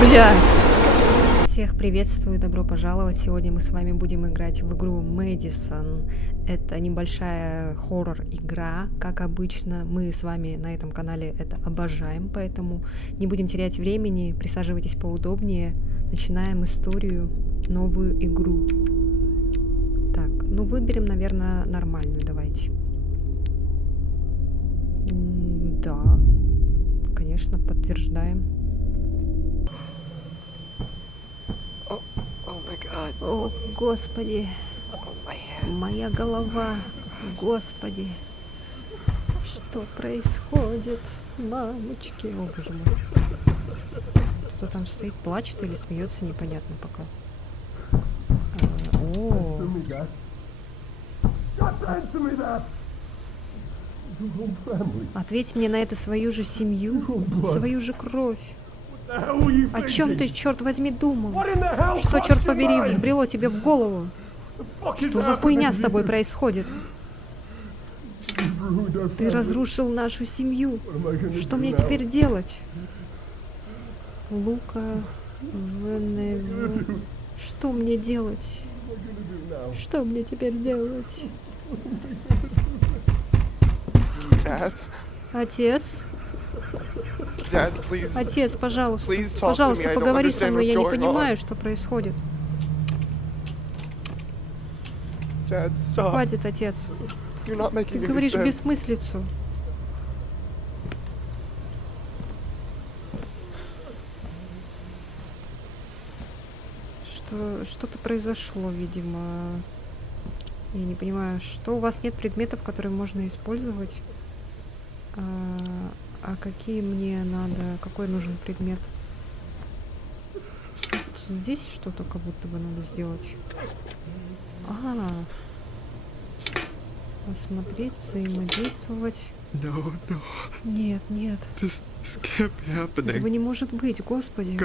блядь! Всех приветствую, добро пожаловать. Сегодня мы с вами будем играть в игру Мэдисон. Это небольшая хоррор-игра, как обычно. Мы с вами на этом канале это обожаем, поэтому не будем терять времени. Присаживайтесь поудобнее. Начинаем историю, новую игру. Так, ну выберем, наверное, нормальную, давайте. Да, конечно, подтверждаем. О, Господи, моя голова, Господи, что происходит, мамочки, о, боже мой. Кто там стоит, плачет или смеется, непонятно пока. О, ответь мне на это свою же семью, свою же кровь. О чем ты, черт возьми, думал? Что, черт побери, взбрело тебе в голову? Что за хуйня с тобой происходит? Ты разрушил нашу семью. Что мне теперь делать? Лука, Веневу. Что мне делать? Что мне теперь делать? Отец? Отец, пожалуйста, пожалуйста, поговори со мной, я не понимаю, что происходит. Хватит, отец. Ты говоришь бессмыслицу. Что-то произошло, видимо. Я не понимаю, что у вас нет предметов, которые можно использовать. А какие мне надо? Какой нужен предмет? Здесь что-то как будто бы надо сделать. Ага. Посмотреть, взаимодействовать. Нет, нет. Этого не может быть, Господи.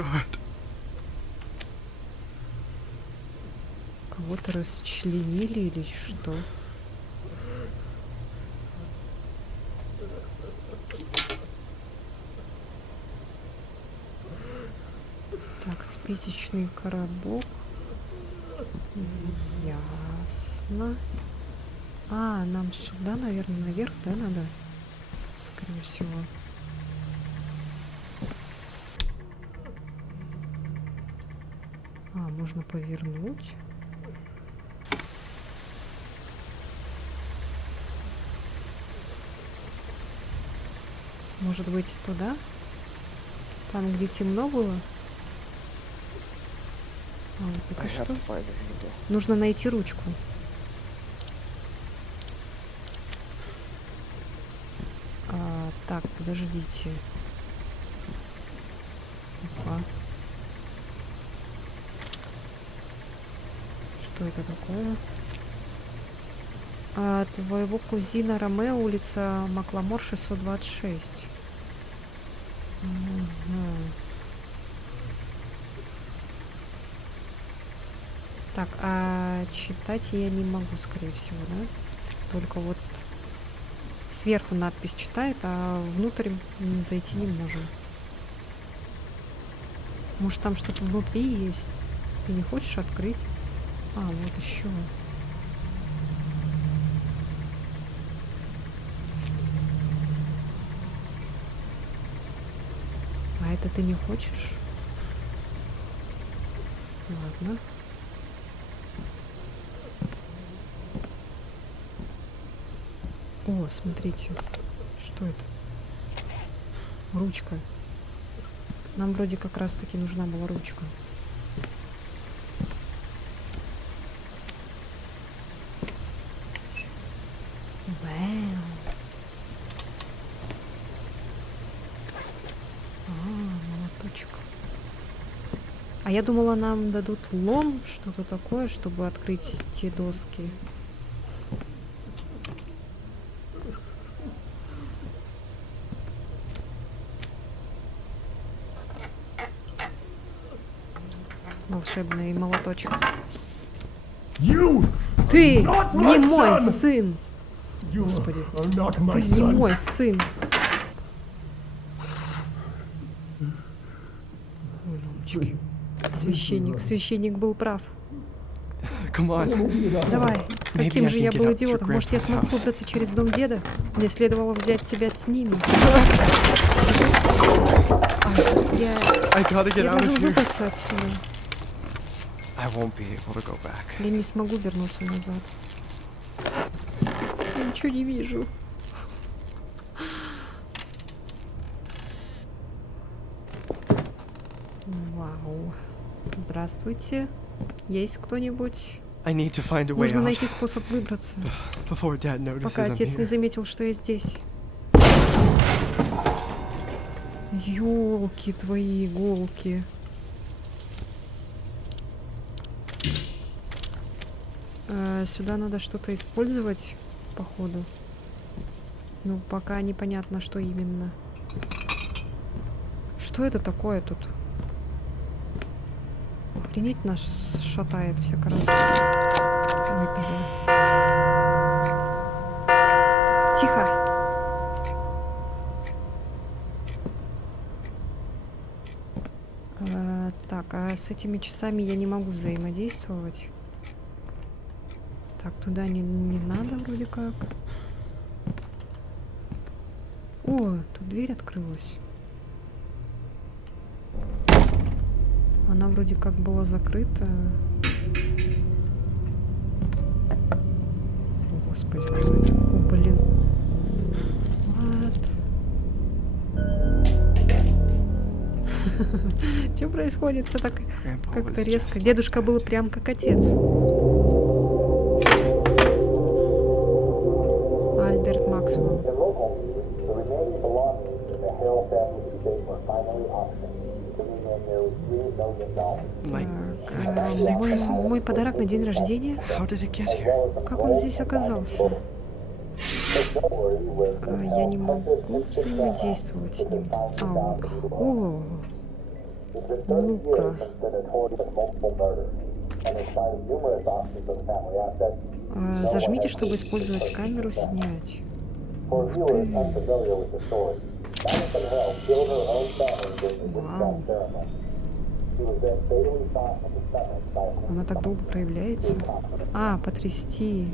Кого-то расчленили или что? Так, спичечный коробок. Ясно. А, нам сюда, наверное, наверх, да, надо? Скорее всего. А, можно повернуть. Может быть, туда? Там, где темно было? А, вот это что? Нужно найти ручку. Так, подождите. Опа. Что это такое? Твоего кузина Ромео, улица Макламор, 626. Угу. Так, а читать я не могу, скорее всего, да? Только вот сверху надпись читает, а внутрь зайти не можем. Может, там что-то внутри есть? Ты не хочешь открыть? А, вот еще. А это ты не хочешь? Ладно. О, смотрите. Что это? Ручка. Нам вроде как раз таки нужна была ручка. Вау. Молоточек. А я думала, нам дадут лом, что-то такое, чтобы открыть те доски. Волшебный молоточек. Ты не мой сын! Господи, ты не мой сын! Ой, мамочки. Священник был прав. Come on. Давай, Maybe каким I же can я get был up to идиотом. Может, я Grandpa's смогу house. выбраться через дом деда? Мне следовало взять тебя с ними. Я I gotta get out должен of here. выбраться отсюда. I won't be able to go back. Я не смогу вернуться назад. Я ничего не вижу. Вау. Здравствуйте. Есть кто-нибудь? I need to find a way Нужно out найти способ выбраться, before Dad notices пока I'm отец не here. заметил, что я здесь. Ёлки твои иголки. Сюда надо что-то использовать, походу. Ну, пока непонятно, что именно. Что это такое тут? Охренеть нас шатает всяко раз. Ой, блин. Тихо! Так, а с этими часами я не могу взаимодействовать. Так, туда не надо вроде как. О, тут дверь открылась. Она вроде как была закрыта. О, господи, кто это? О, блин. What? Что происходит? Все так Grandpa как-то was резко. just Дедушка был прям как отец. Альберт Максвелл. In local news, the remaining belongings in the Harrell family estate were finally auctioned, bringing in nearly $3 million. my Так, birthday present. мой подарок на день рождения? How did it get here? Как он здесь оказался? Я не могу взаимодействовать с ним. А, вот. О, It's been 30 Ну-ка. years since the notorious multiple murders, and in spite of numerous auctions of the family assets, зажмите, чтобы использовать камеру, снять. for Ух viewers ты. unfamiliar with the story, Madison Harrell killed her own family during the Wow. witchcraft ceremony. She was then fatally shot in the stomach by a Она так долго проявляется. А, потрясти.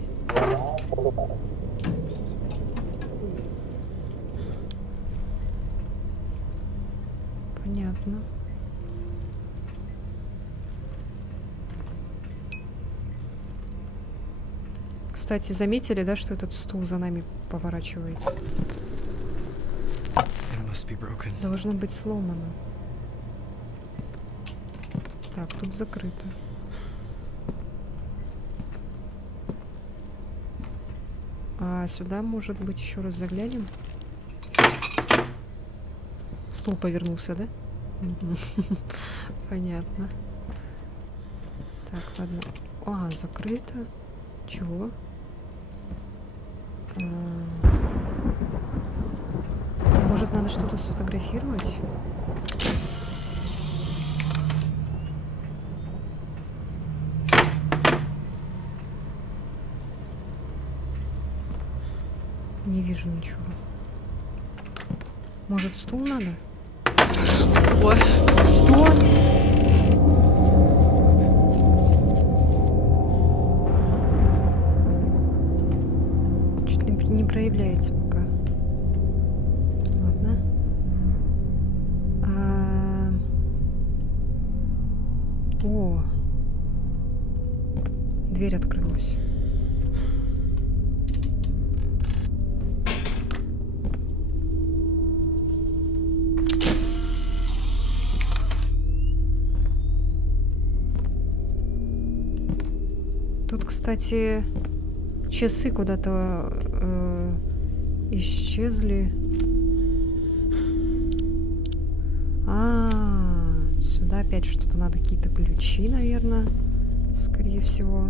Понятно. Кстати, заметили, да, что этот стул за нами поворачивается? It must be broken. Должно быть сломано. Так, тут закрыто. А сюда, может быть, еще раз заглянем? Стул повернулся, да? Мгм. Понятно. Так, ладно. А, закрыто. Чего? Может, надо что-то сфотографировать? Не вижу ничего. Может, стул надо? What? Что? Чуть не проявляется пока. Ладно. О, дверь открылась. Тут, кстати, часы куда-то исчезли. Сюда опять что-то надо, какие-то ключи, наверное, скорее всего.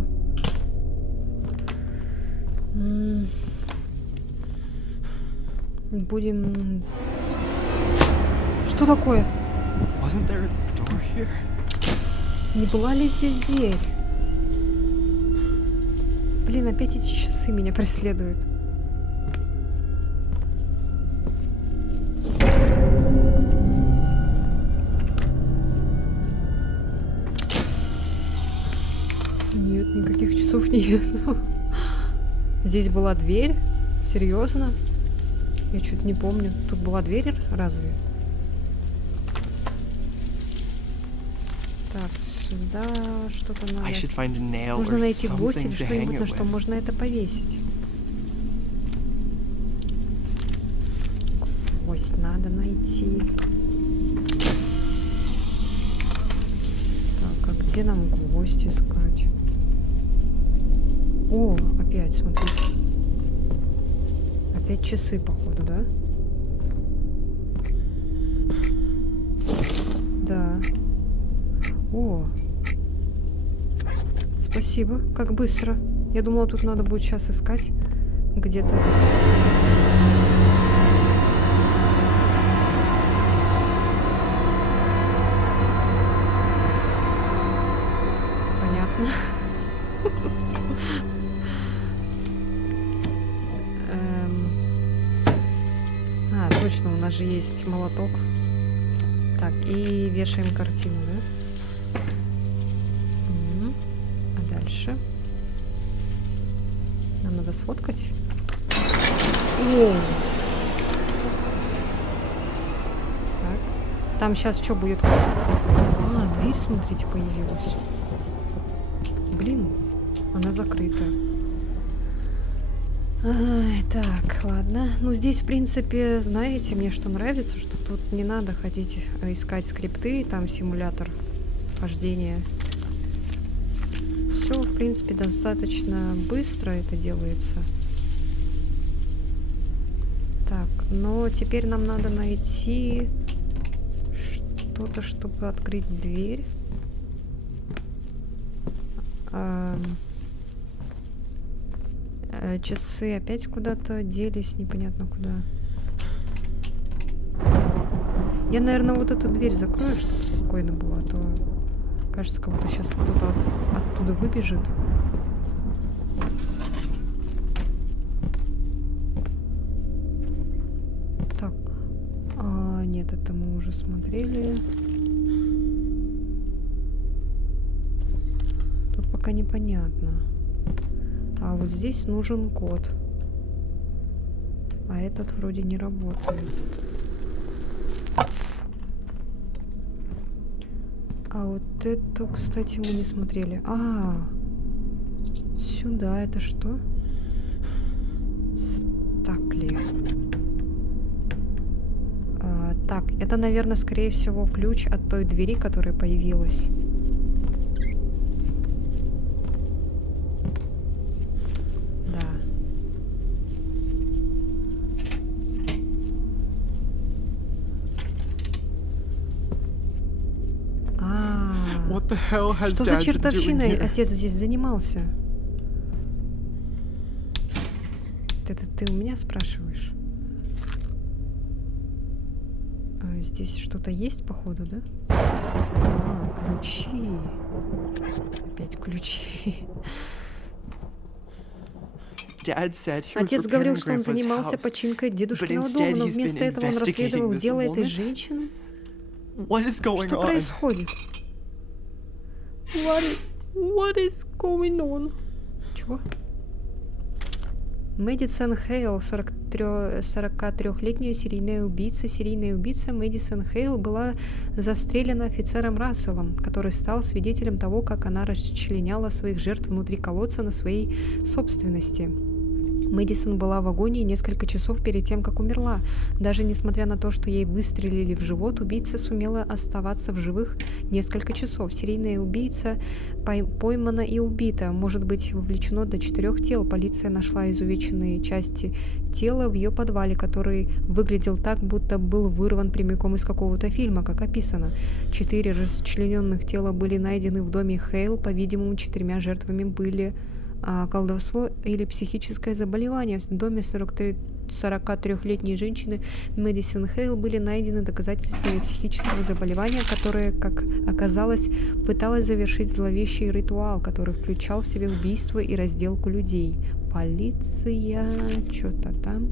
Будем... Что такое? Wasn't there a door here? Не была ли здесь дверь? Блин, опять эти часы меня преследуют. Никаких часов нет. Здесь была дверь? Серьезно? Я чуть не помню. Тут была дверь, разве? Так, сюда что-то I надо. should find a nail Нужно or найти гвоздь something или to hang что-нибудь, it на что with. можно это повесить. Гвоздь надо найти. Так, а где нам гвоздь искать? О, опять, смотрите. Опять часы, походу, да? Да. О. Спасибо. Как быстро. Я думала, тут надо будет сейчас искать где-то. Понятно. А, точно, у нас же есть молоток. Так, и вешаем картину, да? Мгм. А дальше? Нам надо сфоткать? О! Так. Там сейчас что будет? А, дверь, смотрите, появилась. Блин, она закрыта. Ай, так, ладно. Ну, здесь, в принципе, знаете, мне что нравится, что тут не надо ходить искать скрипты, там симулятор хождения. Все, в принципе, достаточно быстро это делается. Так, но теперь нам надо найти что-то, чтобы открыть дверь. Часы опять куда-то делись, непонятно куда. Я, наверное, вот эту дверь закрою, чтобы спокойно было, а то кажется, как будто сейчас кто-то оттуда выбежит. Так. Нет, это мы уже смотрели. Тут пока непонятно. А вот здесь нужен код. А этот вроде не работает. А вот эту, кстати, мы не смотрели. Сюда это что? Стакли. Так, это, наверное, скорее всего, ключ от той двери, которая появилась. What the hell has Что за Dad been doing чертовщиной here? отец здесь занимался? Это ты у меня спрашиваешь? Здесь что-то есть, походу, да? Ключи. Опять ключи. Dad said he was Отец говорил, repairing что он Grandpa's занимался house. починкой дедушкиного But дома, instead но he's вместо been этого он расследовал investigating дело this этой woman. женщины. What is going Что on? происходит? What is going on? Чего? Мэдисон Хейл, 43-летняя серийная убийца. Серийная убийца Мэдисон Хейл была застрелена офицером Расселом, который стал свидетелем того, как она расчленяла своих жертв внутри колодца на своей собственности. Мэдисон была в агонии несколько часов перед тем, как умерла. Даже несмотря на то, что ей выстрелили в живот, убийца сумела оставаться в живых несколько часов. Серийная убийца поймана и убита. Может быть вовлечено до 4 тел. Полиция нашла изувеченные части тела в ее подвале, который выглядел так, будто был вырван прямиком из какого-то фильма, как описано. 4 расчлененных тела были найдены в доме Хейл. По-видимому, 4 жертвами были колдовство или психическое заболевание. В доме 43-летней женщины Мэдисон Хейл были найдены доказательства ее психического заболевания, которое, как оказалось, пыталось завершить зловещий ритуал, который включал в себя убийство и разделку людей. Полиция, что-то там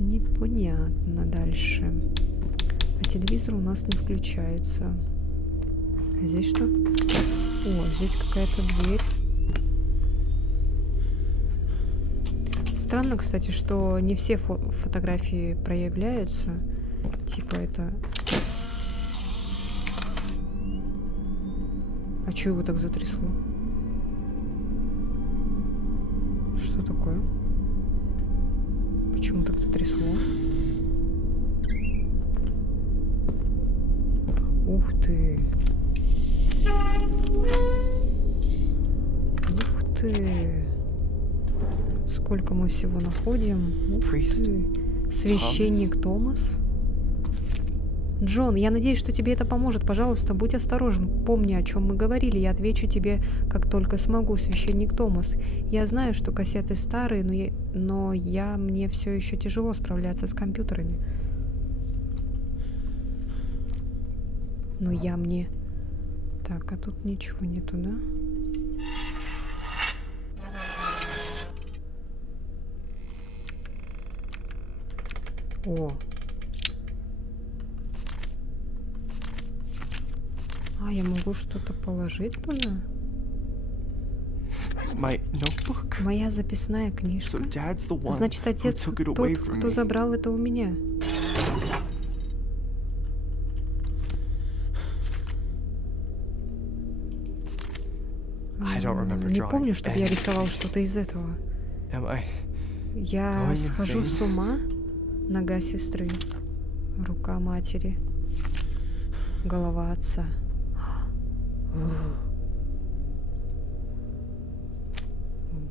непонятно дальше. А телевизор у нас не включается. А здесь что? О, здесь какая-то дверь. Странно, кстати, что не все фотографии проявляются. Типа это... А чё его так затрясло? Что такое? Почему так затрясло? Ух ты! Ух ты! Сколько мы всего находим? Ух Priest ты! Священник Томас? Джон, я надеюсь, что тебе это поможет. Пожалуйста, будь осторожен. Помни, о чем мы говорили. Я отвечу тебе, как только смогу, священник Томас. Я знаю, что кассеты старые, но мне все еще тяжело справляться с компьютерами. Так, а тут ничего нету, да? О. А, я могу что-то положить туда? My notebook? Моя записная книжка. So Dad's the one Значит, who отец took it тот, away from кто me. забрал это у меня. I don't remember Не drawing помню, чтобы я рисовал anything. что-то из этого. Am I? Я Going схожу insane? с ума. Нога сестры. Рука матери. Голова отца. О,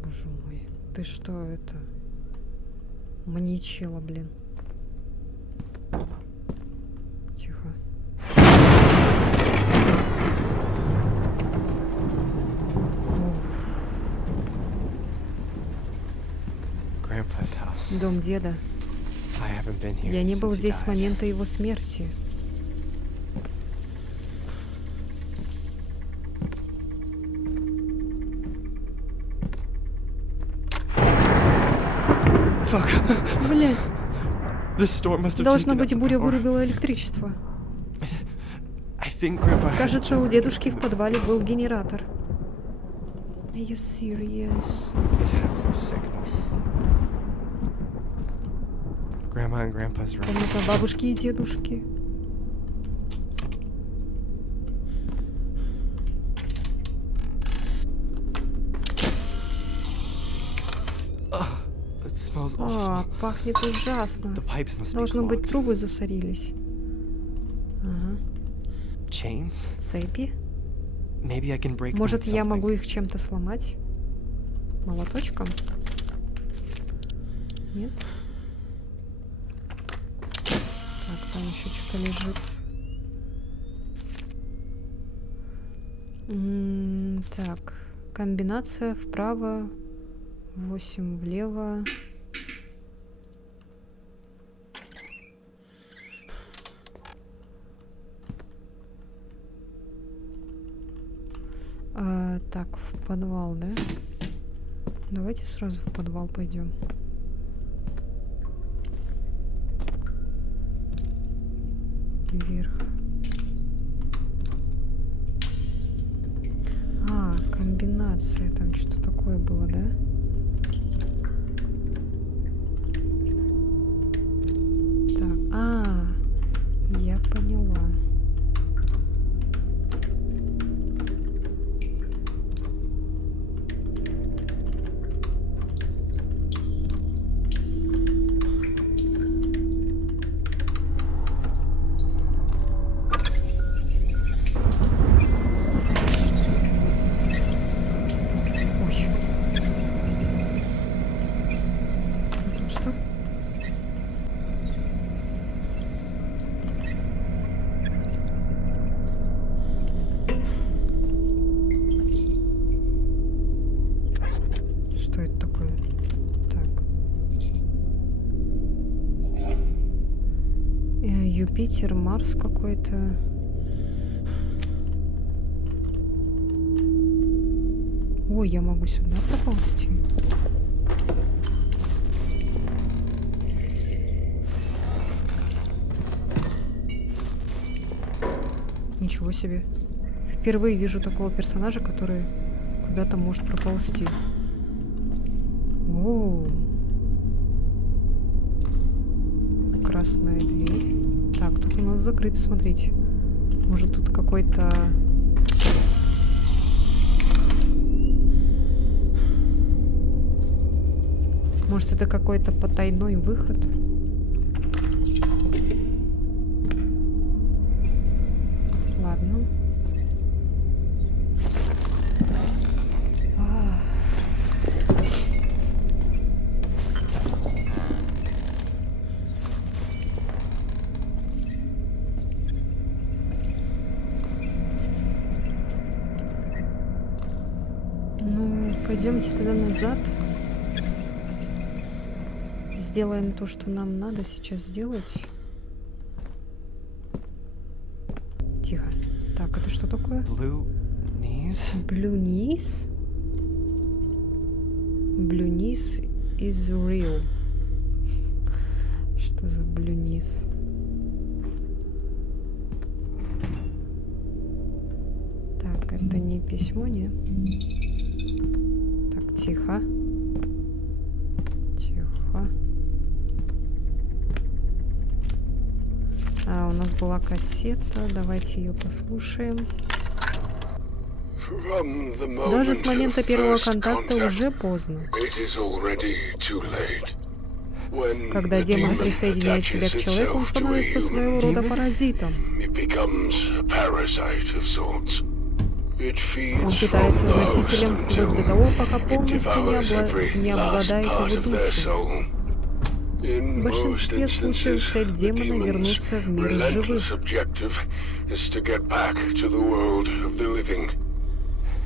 боже мой. Ты что это? Маньячила, блин. Тихо. Grandpa's house. Дом деда. I haven't been here Я не был since he здесь с died. момента его смерти. Fuck. Бля, This storm must have должно taken быть, out the буря power. вырубила электричество. I think Grandpa had Кажется, у generator дедушки в in подвале this. был генератор. Are you serious? It has no signal. Grandma and Grandpa's room. Комната бабушки и дедушки. It smells А, awful. пахнет ужасно. The pipes must be Должно быть, clogged. трубы засорились. Ага. Chains? Цепи? Maybe I can break them Может, with я something. могу их чем-то сломать? Молоточком? Нет? Так, там еще что-то лежит. Так, комбинация вправо, 8 влево. Так, в подвал, да? Давайте сразу в подвал пойдем. Вверх. А, комбинация. Там что такое было, да? Так, я поняла. Ой. Тут что? Что это такое? Так. Юпитер, Марс какой-то. Ой, я могу сюда проползти. Ничего себе. Впервые вижу такого персонажа, который куда-то может проползти. Оу. красная дверь. Так, тут у нас закрыто, смотрите. Может, тут какой-то... Может, это какой-то потайной выход? Ладно. Ну, пойдемте тогда назад. Сделаем то, что нам надо сейчас сделать. Тихо. Так, это что такое? Blue knees? Blue knees? Blue knees is real. Что за blue knees? Так, это не письмо, не? Так, тихо. Тихо. А, у нас была кассета, давайте ее послушаем. Даже с момента первого контакта уже поздно. Когда демон присоединяет себя к человеку, он становится своего рода паразитом. Он питается носителем вплоть до того, пока полностью не обладает его душой. В большинстве случаев цель демона — вернуться в мир живых.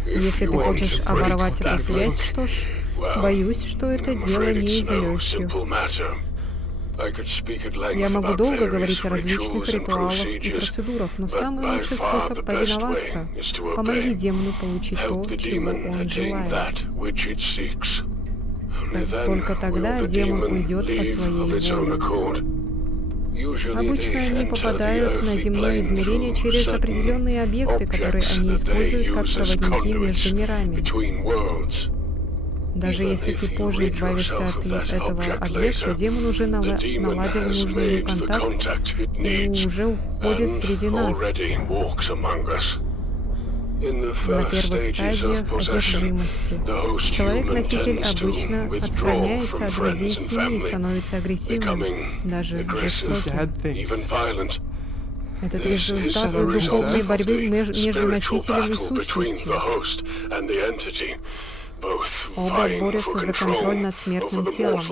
Если ты хочешь оборвать эту связь, что ж, боюсь, что это дело не из легких. Я могу долго говорить о различных ритуалах и процедурах, но самый лучший способ повиноваться — помоги демону получить то, чего он желает. Только тогда демон уйдет по своей воле. Обычно они попадают на земное измерение через определенные объекты, которые они используют как проводники между мирами. Даже если ты позже избавишься от этого объекта, демон уже наладил нужный контакт и уже уходит среди нас. На первых стадиях одержимости человек-носитель обычно отстраняется от друзей семьи, становится агрессивным, даже жестоким. Это результат духовной борьбы между носителем и сущностью. Оба борются за контроль над смертным телом.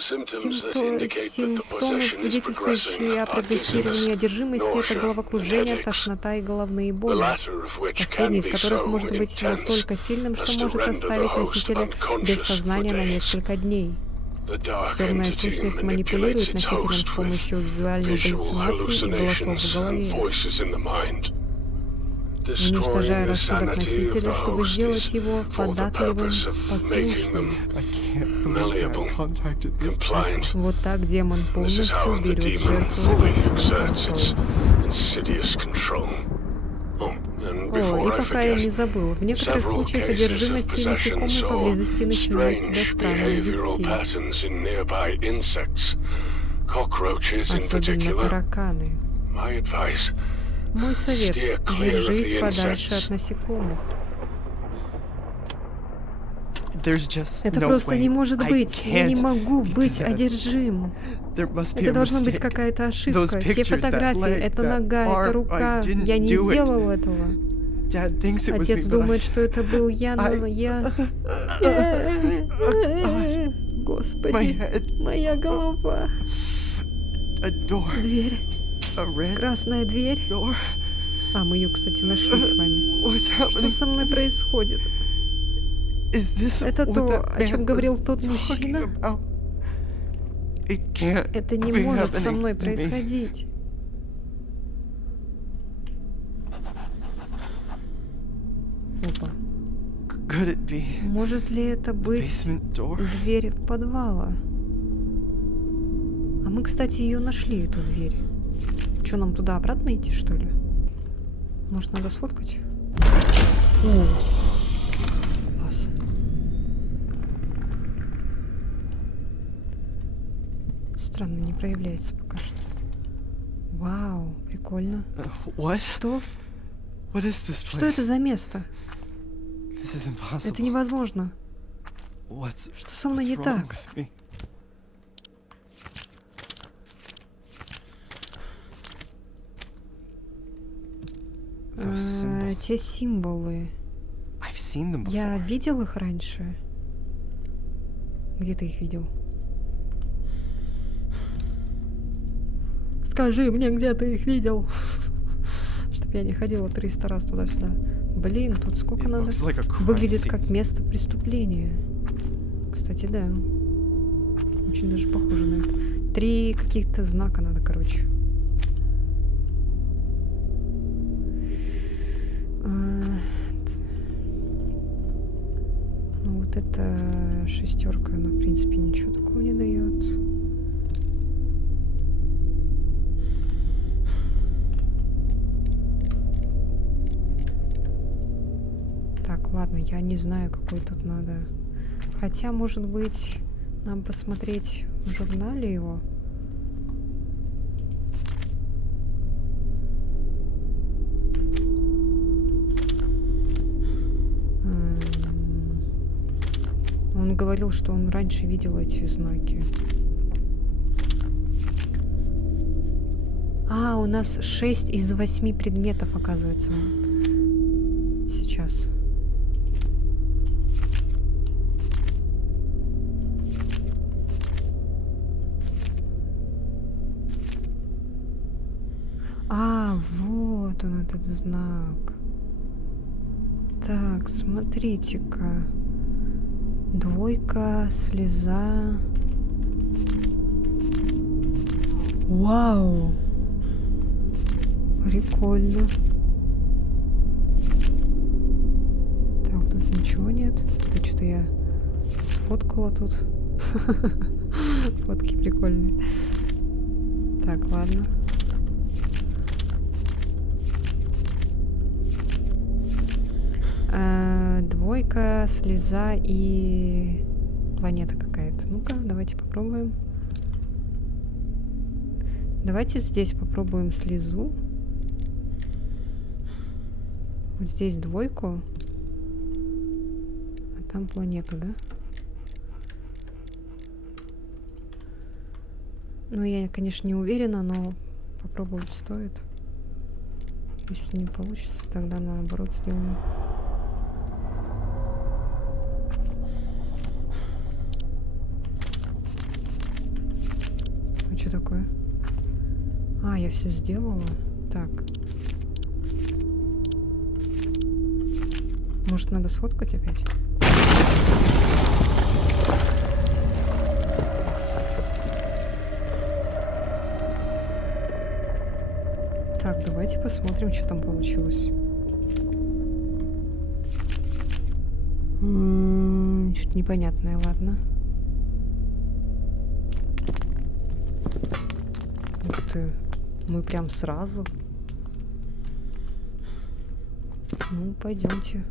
Симптомы, свидетельствующие о прогрессировании одержимости, это головокружение, тошнота и головные боли, последний из которых может быть настолько сильным, что может оставить носителя без сознания на несколько дней. Темная сущность манипулирует носителем с помощью визуальной галлюцинации и голосов в голове, уничтожая рассудок носителя, чтобы сделать его податливым, послушным. Вот так демон полностью берет жертву под свой контроль. О, и пока я не забыл, в некоторых случаях одержимости насекомые поблизости начинают себя странно вести. Особенно тараканы. Мой совет — держись подальше от насекомых. Это просто не может быть. Я не могу быть одержим. Это должна быть какая-то ошибка. Те фотографии, это нога, это рука. Я не делал этого. Отец думает, что это был я, но я... Господи, моя голова. Дверь. Красная дверь. А, мы ее, кстати, нашли с вами. Что со мной происходит? Это то, о чем говорил тот мужчина? Это не может со мной происходить. Опа. Может ли это быть дверь подвала? А мы, кстати, ее нашли, эту дверь. Что, нам туда обратно идти, что ли? Может, надо сфоткать? О, класс. странно, не проявляется пока что. Вау, прикольно. What? Что? What is this Что это place? за место? This is impossible. Это невозможно. What's Что со мной what's не wrong так? with me? Those symbols. Те символы. I've seen them before. Я видел их раньше. Где ты их видел? Скажи мне, где ты их видел? Чтоб я не ходила 300 раз туда-сюда. Блин, тут сколько It надо. looks like a crime Выглядит scene. как место преступления. Кстати, да. Очень даже похоже на это. 3 каких-то знака надо, короче. Ну вот эта шестерка, она в принципе ничего такого не дает. Так, ладно, я не знаю, какой тут надо. Хотя, может быть, нам посмотреть в журнале его. Он говорил, что он раньше видел эти знаки. А, у нас 6 из 8 предметов, оказывается. Сейчас. А, вот он, этот знак. Так, смотрите-ка. 2, слеза. Вау! Прикольно. Так, тут ничего нет. Это что-то я сфоткала тут. Фотки прикольные. Так, ладно. Двойка, слеза и планета какая-то. Ну-ка, давайте попробуем. Давайте здесь попробуем слезу. Вот здесь 2. А там планету, да? Ну, я, конечно, не уверена, но попробовать стоит. Если не получится, тогда наоборот сделаем. А что такое? А, я все сделала. Так. Может, надо сфоткать опять? Так, давайте посмотрим, что там получилось. Что-то непонятное, ладно. Ух ты, мы прям сразу. Ну, пойдемте.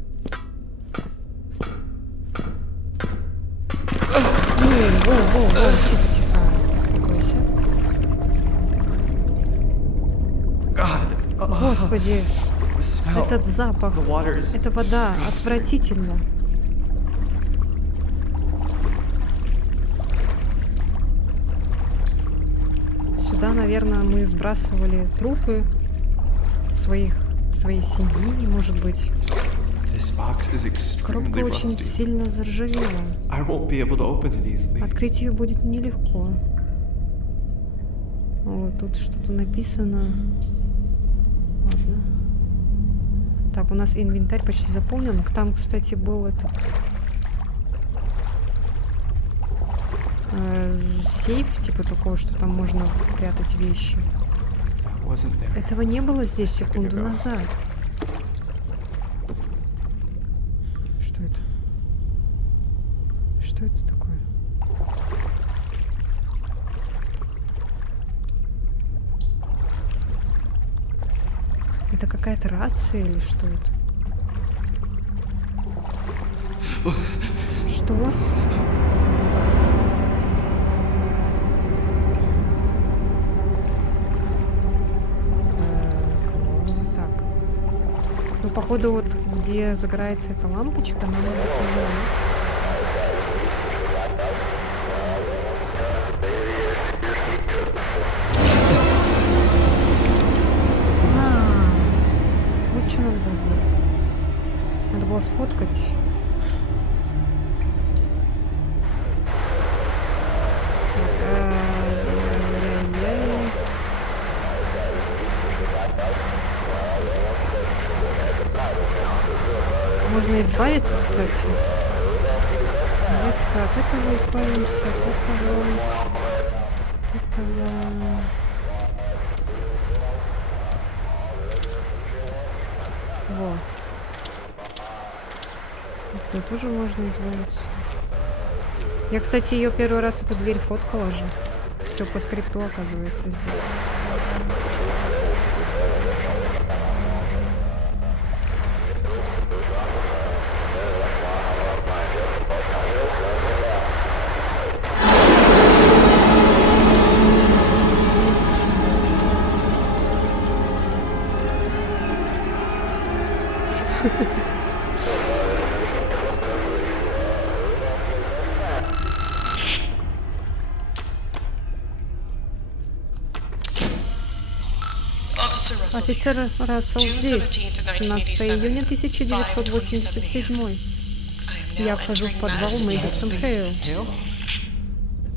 Воу, тихо. Успокойся. Господи, The smell. этот запах. The water is Это вода. disgusting. Отвратительно. Сюда, наверное, мы сбрасывали трупы своей семьи, может быть. This box is Коробка extremely очень rusty. сильно заржавела. I won't be able to open it easily. Открыть ее будет нелегко. О, тут что-то написано. Ладно. Так, у нас инвентарь почти заполнен. Там, кстати, был этот сейф, типа такого, что там можно прятать вещи. It wasn't there. Этого не было здесь секунду назад. Что это? Что это такое? Это какая-то рация или что это? Что? Ну, походу, вот где загорается эта лампочка, нам надо туда. Вот что надо было сделать. Надо было сфоткать. Ай-яй-яй. Можно избавиться, кстати. Давайте-ка от этого избавимся, от этого. Во. От этого тоже можно избавиться. Я, кстати, ее первый раз, эту дверь, фоткала же. Все по скрипту, оказывается, здесь. Офицер Рассел здесь. 17 июня 1987. Я вхожу в подвал Мэдисон Хейл. Hill?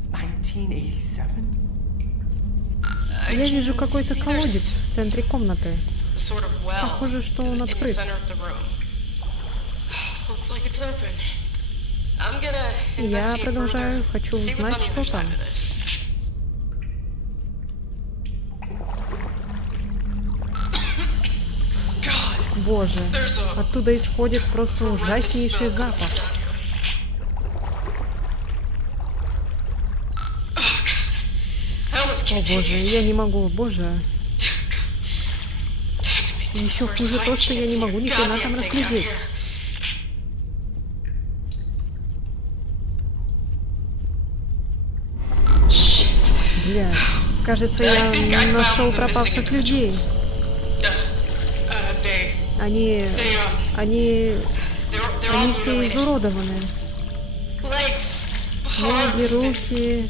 1987? Я вижу какой-то колодец в центре комнаты. Похоже, что он открыт. Я продолжаю, хочу узнать, что там. Боже, оттуда исходит просто ужаснейший запах. О боже, я не могу, боже. Еще хуже то, что я не могу ни хрена там разглядеть. Бля, кажется, я нашел пропавших людей. Они все изуродованы. Ноги, руки,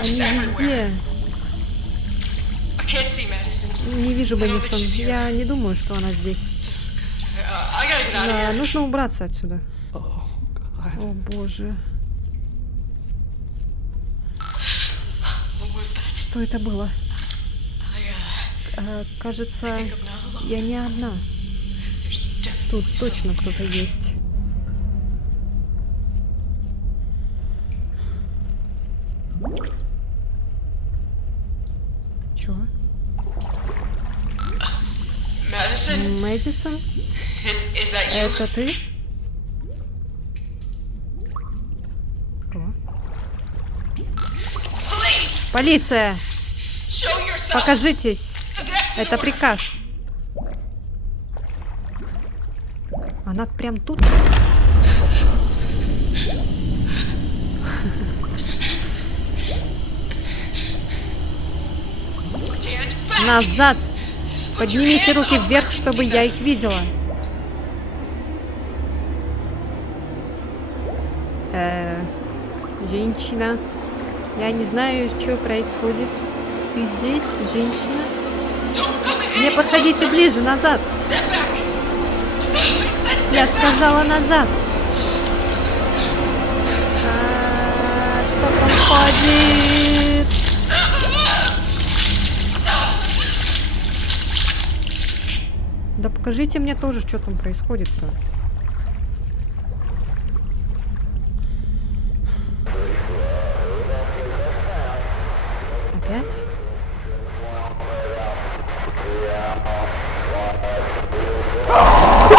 они везде. Не вижу Мэдисон. Я не думаю, что она здесь. Да, нужно убраться отсюда. О боже. Что это было? Кажется, я не одна. Тут точно кто-то есть. Чё? Мэдисон? Это ты? О. Полиция! Покажитесь! Это приказ. Она прям тут? Назад! Поднимите руки вверх, чтобы я их видела. Женщина. Я не знаю, что происходит. Ты здесь, женщина? Не подходите ближе, назад! Я сказала назад! Что происходит? Да покажите мне тоже, что там происходит-то. Опять?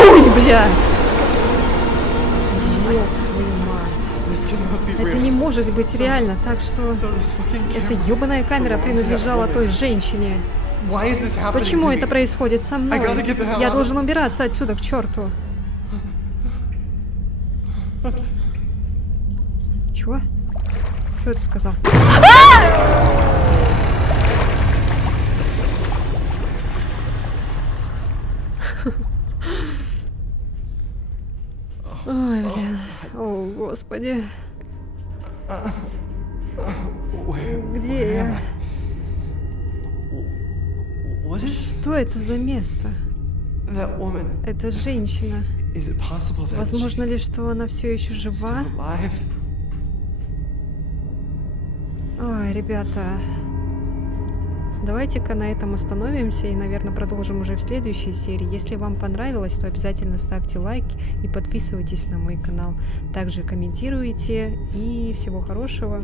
Ой, блядь! Ёб твою мать. Это не может быть реально, так что эта ёбаная камера принадлежала той женщине. Почему это происходит со мной? Я должен убираться отсюда к черту. Чего? Кто это сказал? Ой, блин. О, господи. Где where am я? I? What is this? Что это за место? That woman? Это женщина. Is it possible that Возможно she's ли, что она все еще still жива? alive? Ой, ребята. Давайте-ка на этом остановимся и, наверное, продолжим уже в следующей серии. Если вам понравилось, то обязательно ставьте лайк и подписывайтесь на мой канал. Также комментируйте. И всего хорошего.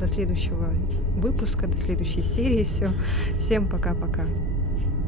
До следующего выпуска, до следующей серии. Все. Всем пока-пока.